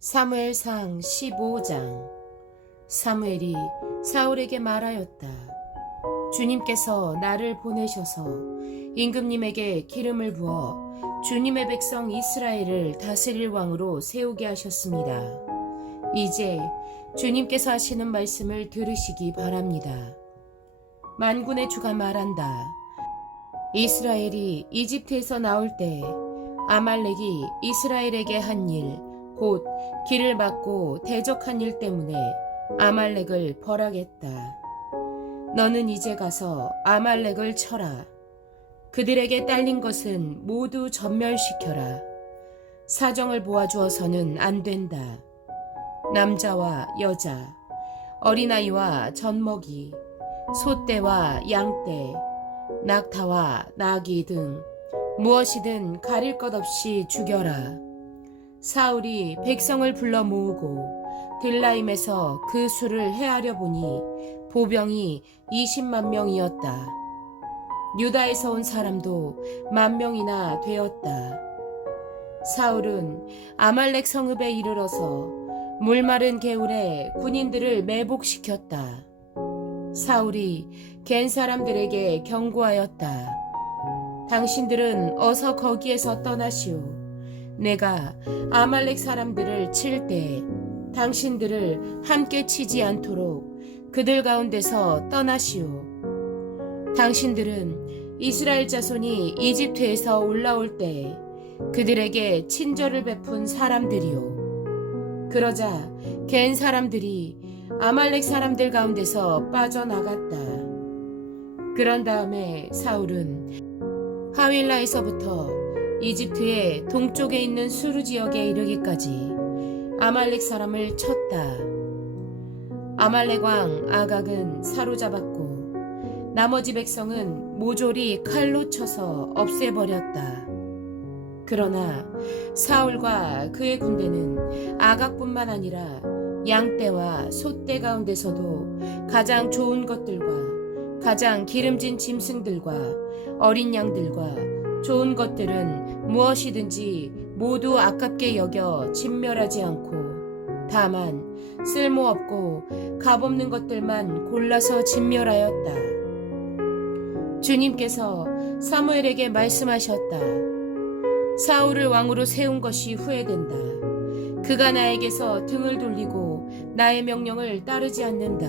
사무엘상 15장 사무엘이 사울에게 말하였다. 주님께서 나를 보내셔서 임금님에게 기름을 부어 주님의 백성 이스라엘을 다스릴 왕으로 세우게 하셨습니다. 이제 주님께서 하시는 말씀을 들으시기 바랍니다. 만군의 주가 말한다. 이스라엘이 이집트에서 나올 때 아말렉이 이스라엘에게 한 일, 곧 길을 막고 대적한 일 때문에 아말렉을 벌하겠다. 너는 이제 가서 아말렉을 쳐라. 그들에게 딸린 것은 모두 전멸시켜라. 사정을 보아주어서는 안 된다. 남자와 여자, 어린아이와 젖먹이, 소떼와 양떼, 낙타와 나귀 등 무엇이든 가릴 것 없이 죽여라. 사울이 백성을 불러 모으고 들라임에서 그 수를 헤아려 보니 보병이 20만 명이었다. 유다에서 온 사람도 만 명이나 되었다. 사울은 아말렉 성읍에 이르러서 물마른 개울에 군인들을 매복시켰다. 사울이 겐 사람들에게 경고하였다. 당신들은 어서 거기에서 떠나시오. 내가 아말렉 사람들을 칠때 당신들을 함께 치지 않도록 그들 가운데서 떠나시오. 당신들은 이스라엘 자손이 이집트에서 올라올 때 그들에게 친절을 베푼 사람들이요. 그러자 겐 사람들이 아말렉 사람들 가운데서 빠져나갔다. 그런 다음에 사울은 하윌라에서부터 이집트의 동쪽에 있는 수르 지역에 이르기까지 아말렉 사람을 쳤다. 아말렉 왕 아각은 사로잡았고 나머지 백성은 모조리 칼로 쳐서 없애버렸다. 그러나 사울과 그의 군대는 아각뿐만 아니라 양떼와 소떼 가운데서도 가장 좋은 것들과 가장 기름진 짐승들과 어린 양들과 좋은 것들은 무엇이든지 모두 아깝게 여겨 진멸하지 않고 다만 쓸모없고 값없는 것들만 골라서 진멸하였다. 주님께서 사무엘에게 말씀하셨다. 사울을 왕으로 세운 것이 후회된다. 그가 나에게서 등을 돌리고 나의 명령을 따르지 않는다.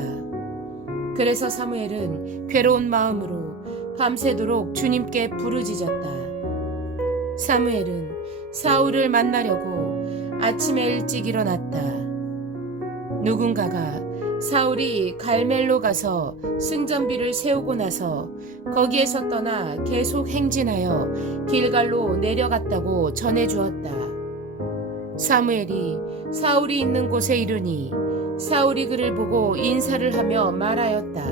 그래서 사무엘은 괴로운 마음으로 밤새도록 주님께 부르짖었다. 사무엘은 사울을 만나려고 아침에 일찍 일어났다. 누군가가 사울이 갈멜로 가서 승전비를 세우고 나서 거기에서 떠나 계속 행진하여 길갈로 내려갔다고 전해 주었다. 사무엘이 사울이 있는 곳에 이르니 사울이 그를 보고 인사를 하며 말하였다.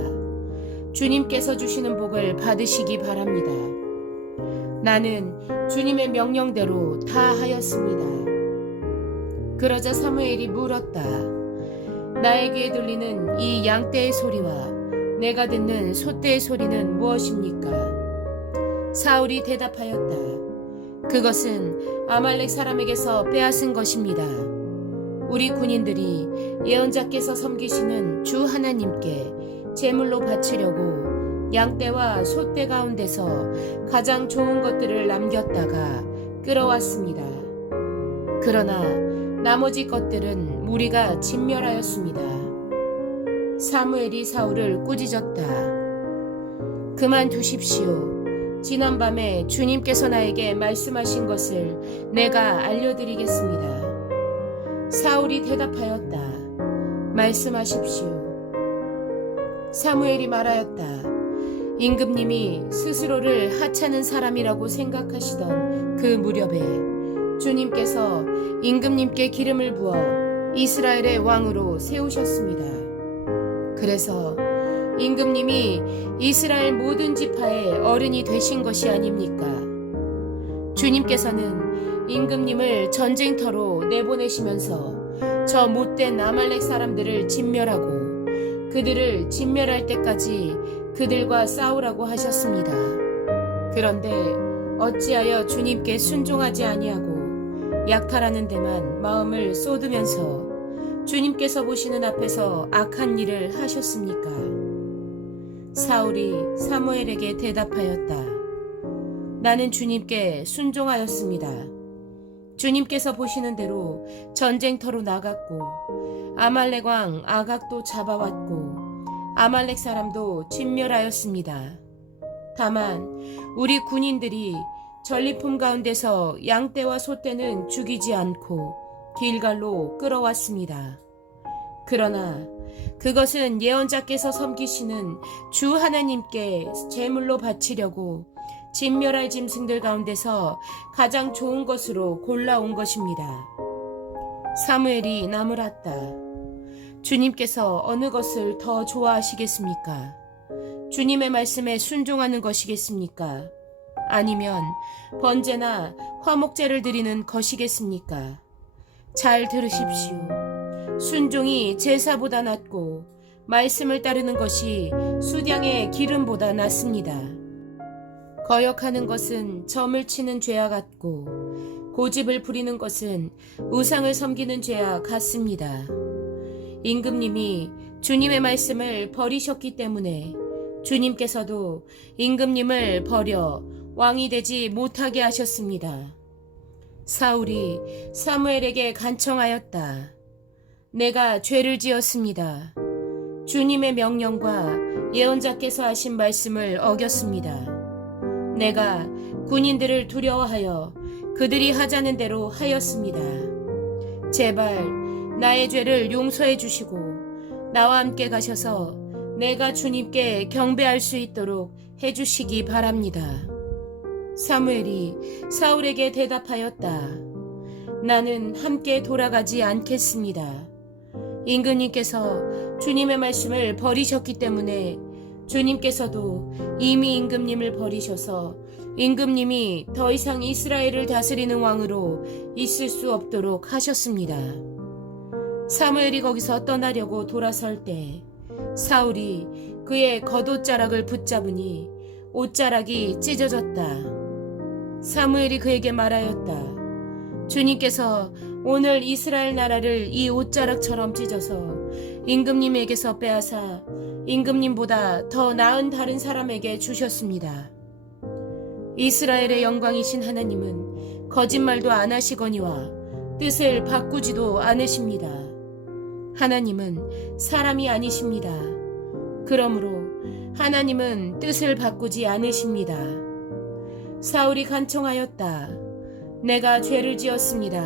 주님께서 주시는 복을 받으시기 바랍니다. 나는 주님의 명령대로 다 하였습니다. 그러자 사무엘이 물었다. 나에게 들리는 이 양떼의 소리와 내가 듣는 소떼의 소리는 무엇입니까? 사울이 대답하였다. 그것은 아말렉 사람에게서 빼앗은 것입니다. 우리 군인들이 예언자께서 섬기시는 주 하나님께 제물로 바치려고 양떼와 소떼 가운데서 가장 좋은 것들을 남겼다가 끌어왔습니다. 그러나 나머지 것들은 무리가 진멸하였습니다. 사무엘이 사울을 꾸짖었다. 그만두십시오. 지난밤에 주님께서 나에게 말씀하신 것을 내가 알려드리겠습니다. 사울이 대답하였다. 말씀하십시오. 사무엘이 말하였다. 임금님이 스스로를 하찮은 사람이라고 생각하시던 그 무렵에 주님께서 임금님께 기름을 부어 이스라엘의 왕으로 세우셨습니다. 그래서 임금님이 이스라엘 모든 지파의 어른이 되신 것이 아닙니까? 주님께서는 임금님을 전쟁터로 내보내시면서 저 못된 아말렉 사람들을 진멸하고 그들을 진멸할 때까지 그들과 싸우라고 하셨습니다. 그런데 어찌하여 주님께 순종하지 아니하고 약탈하는 데만 마음을 쏟으면서 주님께서 보시는 앞에서 악한 일을 하셨습니까? 사울이 사무엘에게 대답하였다. 나는 주님께 순종하였습니다. 주님께서 보시는 대로 전쟁터로 나갔고 아말렉 왕 아각도 잡아왔고 아말렉 사람도 진멸하였습니다. 다만 우리 군인들이 전리품 가운데서 양떼와 소떼는 죽이지 않고 길갈로 끌어왔습니다. 그러나 그것은 예언자께서 섬기시는 주 하나님께 제물로 바치려고 진멸할 짐승들 가운데서 가장 좋은 것으로 골라온 것입니다. 사무엘이 나무랐다. 주님께서 어느 것을 더 좋아하시겠습니까? 주님의 말씀에 순종하는 것이겠습니까? 아니면 번제나 화목제를 드리는 것이겠습니까? 잘 들으십시오. 순종이 제사보다 낫고 말씀을 따르는 것이 수량의 기름보다 낫습니다. 거역하는 것은 점을 치는 죄와 같고 고집을 부리는 것은 우상을 섬기는 죄와 같습니다. 임금님이 주님의 말씀을 버리셨기 때문에 주님께서도 임금님을 버려 왕이 되지 못하게 하셨습니다. 사울이 사무엘에게 간청하였다. 내가 죄를 지었습니다. 주님의 명령과 예언자께서 하신 말씀을 어겼습니다. 내가 군인들을 두려워하여 그들이 하자는 대로 하였습니다. 제발 나의 죄를 용서해 주시고 나와 함께 가셔서 내가 주님께 경배할 수 있도록 해 주시기 바랍니다. 사무엘이 사울에게 대답하였다. 나는 함께 돌아가지 않겠습니다. 임금님께서 주님의 말씀을 버리셨기 때문에 주님께서도 이미 임금님을 버리셔서 임금님이 더 이상 이스라엘을 다스리는 왕으로 있을 수 없도록 하셨습니다. 사무엘이 거기서 떠나려고 돌아설 때 사울이 그의 겉옷자락을 붙잡으니 옷자락이 찢어졌다. 사무엘이 그에게 말하였다. 주님께서 오늘 이스라엘 나라를 이 옷자락처럼 찢어서 임금님에게서 빼앗아 임금님보다 더 나은 다른 사람에게 주셨습니다. 이스라엘의 영광이신 하나님은 거짓말도 안 하시거니와 뜻을 바꾸지도 않으십니다. 하나님은 사람이 아니십니다. 그러므로 하나님은 뜻을 바꾸지 않으십니다. 사울이 간청하였다. 내가 죄를 지었습니다.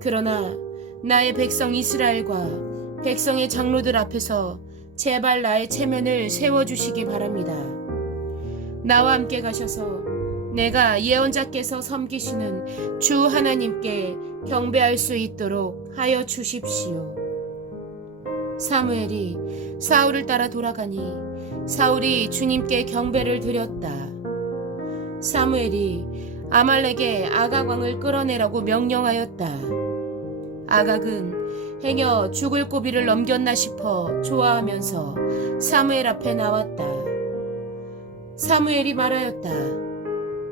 그러나 나의 백성 이스라엘과 백성의 장로들 앞에서 제발 나의 체면을 세워주시기 바랍니다. 나와 함께 가셔서 내가 예언자께서 섬기시는 주 하나님께 경배할 수 있도록 하여 주십시오. 사무엘이 사울을 따라 돌아가니 사울이 주님께 경배를 드렸다. 사무엘이 아말렉의 아각왕을 끌어내라고 명령하였다. 아각은 행여 죽을 고비를 넘겼나 싶어 좋아하면서 사무엘 앞에 나왔다. 사무엘이 말하였다.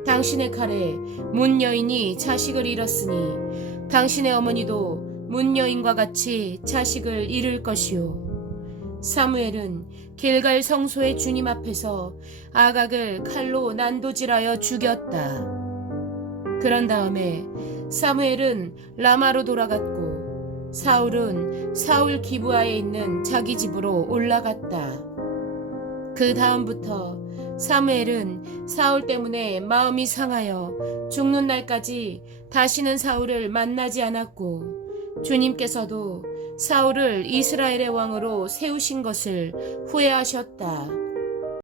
당신의 칼에 문 여인이 자식을 잃었으니 당신의 어머니도 문 여인과 같이 자식을 잃을 것이요. 사무엘은 길갈 성소의 주님 앞에서 아각을 칼로 난도질하여 죽였다. 그런 다음에 사무엘은 라마로 돌아갔고 사울은 사울 기부하에 있는 자기 집으로 올라갔다. 그 다음부터 사무엘은 사울 때문에 마음이 상하여 죽는 날까지 다시는 사울을 만나지 않았고 주님께서도 사울을 이스라엘의 왕으로 세우신 것을 후회하셨다.